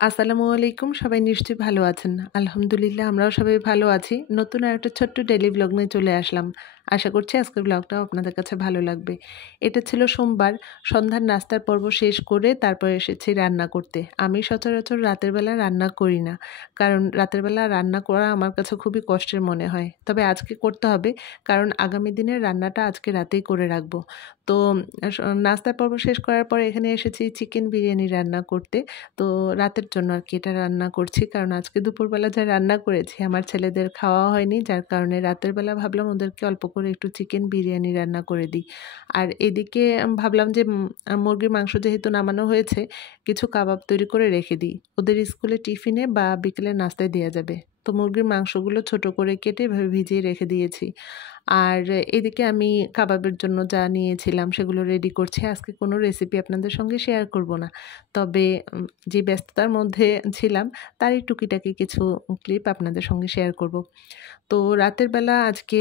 আসসালামু আলাইকুম। সবাই নিশ্চয়ই ভালো আছেন। আলহামদুলিল্লাহ আমরাও সবাই ভালো আছি। নতুন আরেকটা ছোট্ট ডেইলি ভ্লগ নিয়ে চলে আসলাম। আশা করছি আজকের ভ্লগটাও আপনাদের কাছে ভালো লাগবে। এটা ছিল সোমবার, সন্ধ্যার নাস্তার পর্ব শেষ করে তারপর এসেছি রান্না করতে। আমি সচরাচর রাতের বেলা রান্না করি না। কারণ রাতের বেলা রান্না করা আমার কাছে খুবই কষ্টের মনে হয়। তবে আজকে করতে হবে, কারণ আগামী দিনের রান্নাটা আজকে রাতেই করে রাখবো। তো আস নাস্তার পর্ব শেষ করার পরে এখানে এসেছি চিকেন বিরিয়ানি রান্না করতে। তো রাতের জন্য আরকি এটা রান্না করছি। কারণ আজকে দুপুরবেলা যা রান্না করেছি আমার ছেলেদের খাওয়া হয়নি। যার কারণে রাতের বেলা ভাবলাম ওদেরকে অল্প করে একটু চিকেন বিরিয়ানি রান্না করে দিই। আর এদিকে ভাবলাম যে মুরগির মাংস যেহেতু নামানো হয়েছে, কিছু কাবাব তৈরি করে রেখে দিই। ওদের স্কুলে টিফিনে বা বিকেলের নাস্তায় দেয়া যাবে। তো মুরগির মাংসগুলো ছোট করে কেটে এভাবে ভিজিয়ে রেখে দিয়েছি। আর এদিকে আমি কাবাবের জন্য যা নিয়েছিলাম সেগুলো রেডি করছি। আজকে কোনো রেসিপি আপনাদের সঙ্গে শেয়ার করব না। তবে যে ব্যস্ততার মধ্যে ছিলাম তারই টুকিটাকি কিছু ক্লিপ আপনাদের সঙ্গে শেয়ার করব। তো রাতের বেলা আজকে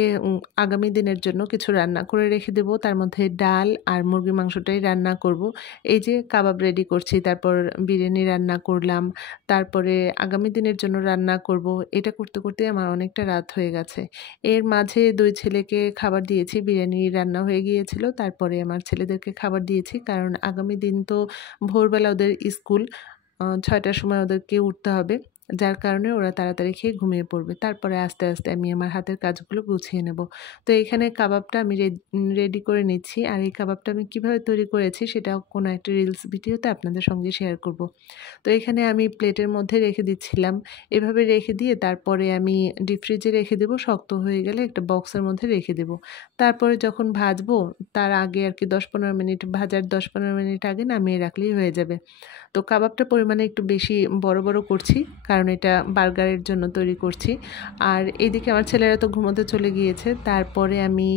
আগামী দিনের জন্য কিছু রান্না করে রেখে দেবো। তার মধ্যে ডাল আর মুরগির মাংসটাই রান্না করব। এই যে কাবাব রেডি করছি, তারপর বিরিয়ানি রান্না করলাম, তারপরে আগামী দিনের জন্য রান্না করব। এটা করতে, করতেই আমার অনেকটা রাত হয়ে গেছে। এর মাঝে ২ ছেলেকে খাবার দিয়েছি, বিরিয়ানি রান্না হয়ে গিয়েছিল। তারপরে আমার ছেলেদেরকে খাবার দিয়েছি। কারণ আগামী দিন তো ভোরবেলা ওদের স্কুল, ৬ টার সময় ওদেরকে উঠতে হবে। যার কারণে ওরা তাড়াতাড়ি খেয়ে ঘুমিয়ে পড়বে। তারপরে আস্তে, আস্তে আমি আমার হাতের কাজগুলো গুছিয়ে নেব। তো এখানে কাবাবটা আমি রেডি করে নিচ্ছি। আর এই কাবাবটা আমি কিভাবে তৈরি করেছি সেটাও কোনো একটা রিলস ভিডিওতে আপনাদের সঙ্গে শেয়ার করব। তো এখানে আমি প্লেটের মধ্যে রেখে দিচ্ছিলাম। এভাবে রেখে দিয়ে তারপরে আমি ডিপ ফ্রিজে রেখে দেব। শক্ত হয়ে গেলে একটা বক্সের মধ্যে রেখে দেব। তারপরে যখন ভাজবো তার আগে আরকি ১০-১৫ মিনিট, ভাজার ১০-১৫ মিনিট আগে নামিয়ে রাখলেই হয়ে যাবে। তো কাবাবটার পরিমাণে একটু বেশি বড়, বড় করছি, কারণ এটা বার্গারের জন্য তৈরি করছি। আর এদিকে আমার ছেলেরা তো ঘুমোতে চলে গিয়েছে। তারপরে আমি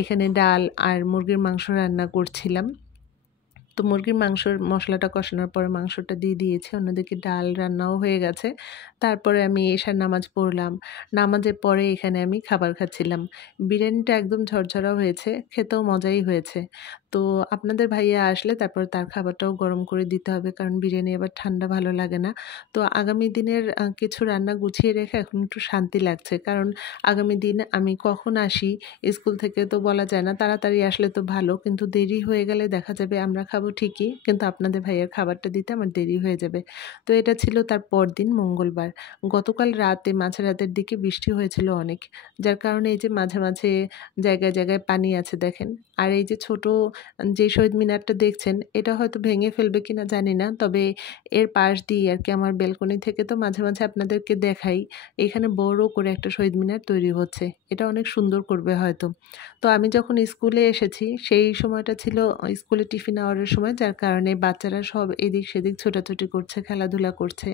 এখানে ডাল আর মুরগির মাংস রান্না করছিলাম। তো মুরগির মাংসর মশলাটা কষানোর পরে মাংসটা দিয়ে দিয়েছি। অন্যদিকে ডাল রান্নাও হয়ে গেছে। তারপরে আমি এশার নামাজ পড়লাম। নামাজের পরে এখানে আমি খাবার খাচ্ছিলাম। বিরিয়ানিটা একদম ঝরঝরাও হয়েছে, খেতেও মজাই হয়েছে। তো আপনাদের ভাইয়া আসলে তারপর তার খাবারটাও গরম করে দিতে হবে, কারণ বিরিয়ানি আবার ঠান্ডা ভালো লাগে না। তো আগামী দিনের কিছু রান্না গুছিয়ে রেখে এখন একটু শান্তি লাগছে। কারণ আগামী দিন আমি কখন আসি, স্কুল থেকে তো বলা যায় না। তাড়াতাড়ি আসলে তো ভালো, কিন্তু দেরি হয়ে গেলে দেখা যাবে আমরা খাবো ঠিকই, কিন্তু আপনাদের ভাইয়ার খাবারটা দিতে আমার দেরি হয়ে যাবে। তো এটা ছিল তার পরদিন মঙ্গলবার। গতকাল রাতে মাঝরাতের দিকে বৃষ্টি হয়েছিল অনেক। যার কারণে এই যে মাঝে, মাঝে জায়গায়, জায়গায় পানি আছে দেখেন। আর এই যে ছোট যে শহীদ মিনারটা দেখছেন, এটা হয়তো ভেঙে ফেলবে কিনা জানি না। তবে এর পাশ দিয়ে আরকি আমার ব্যালকনি থেকে তো মাঝে, মাঝে আপনাদেরকে দেখাই। এখানে বড় করে একটা শহীদ মিনার তৈরি হচ্ছে। এটা অনেক সুন্দর করবে হয়তো। তো আমি যখন স্কুলে এসেছি সেই সময়টা ছিল স্কুলে টিফিন আওয়ারের সময়, যার কারণে বাচ্চারা সব এদিক সেদিক ছোটাছুটি করছে, খেলাধুলা করছে।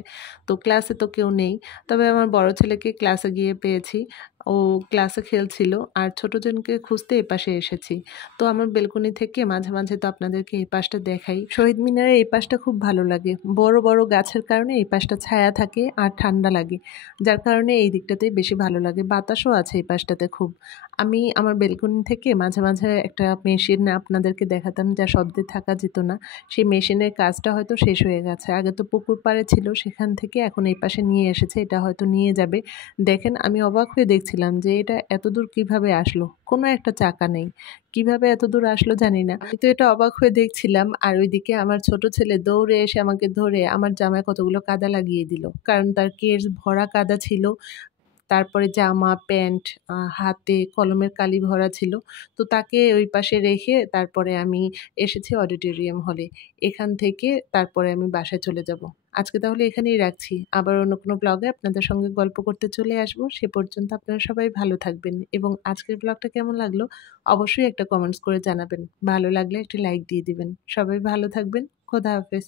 তো ক্লাসে তো কেউ নেই। তবে আমার বড় ছেলেকে ক্লাসে গিয়ে পেয়েছি। ও ক্লাসে খেলছিল আর ছোটজনকে খুঁজতে এপাশে এসেছি। তো আমার বেলকনি থেকে মাঝে, মাঝে তো আপনাদেরকে এই পাশটা দেখাই। শহীদ মিনারের এই পাশটা খুব ভালো লাগে। বড়, বড় গাছের কারণে এই পাশটা ছায়া থাকে আর ঠান্ডা লাগে। যার কারণে এই দিকটাতেই বেশি ভালো লাগে। বাতাসও আছে এই পাশটাতে খুব। আমি আমার বেলকনি থেকে মাঝে, মাঝে একটা মেশিন আপনাদেরকে দেখাতাম যা শব্দে থাকা যেত না। সেই মেশিনের কাজটা হয়তো শেষ হয়ে গেছে। আগে তো পুকুর পাড়ে ছিল, সেখান থেকে এখন এই পাশে নিয়ে এসেছে। এটা হয়তো নিয়ে যাবে। দেখেন আমি অবাক হয়ে দেখছিলাম যে এটা এতদূর কিভাবে আসলো? কোনো একটা চাকা নেই। কিভাবে এতদূর আসলো জানি না। আমি তো এটা অবাক হয়ে দেখছিলাম, আর ওইদিকে আমার ছোট ছেলে দৌড়ে এসে আমাকে ধরে আমার জামায় কতগুলো কাদা লাগিয়ে দিল। কারণ তার কেস ভরা কাদা ছিল। তারপরে জামা, প্যান্ট, হাতে কলমের কালি ভরা ছিল। তো তাকে ওই পাশে রেখে তারপরে আমি এসেছি অডিটোরিয়াম হলে। এখান থেকে তারপরে আমি বাসায় চলে যাব। আজকে তাহলে এখানেই রাখছি। আবার অন্য কোনো ব্লগে আপনাদের সঙ্গে গল্প করতে চলে আসব। সে পর্যন্ত আপনারা সবাই ভালো থাকবেন এবং আজকের ব্লগটা কেমন লাগলো অবশ্যই একটা কমেন্টস করে জানাবেন। ভালো লাগলে একটা লাইক দিয়ে দিবেন। সবাই ভালো থাকবেন। খোদা হাফেজ।